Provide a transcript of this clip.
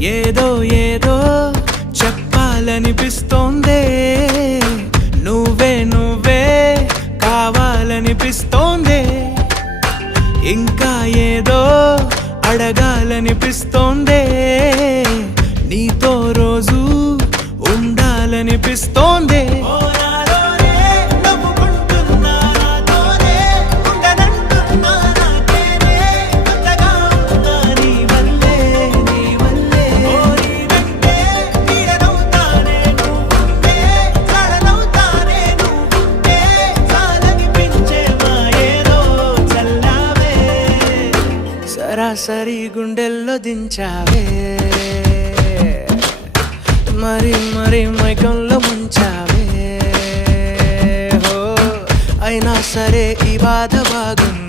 ఏదో ఏదో చెప్పాలనిపిస్తోందే, నువ్వే నువ్వే కావాలనిపిస్తోందే, ఇంకా ఏదో అడగాలనిపిస్తోందే, నీతో రోజు ఉండాలనిపిస్తోందే. సరాసరి గుండెల్లో దించావే, మరి మరి మైకంలో ముంచావే, అయినా సరే ఈ బాధ బాగుంది.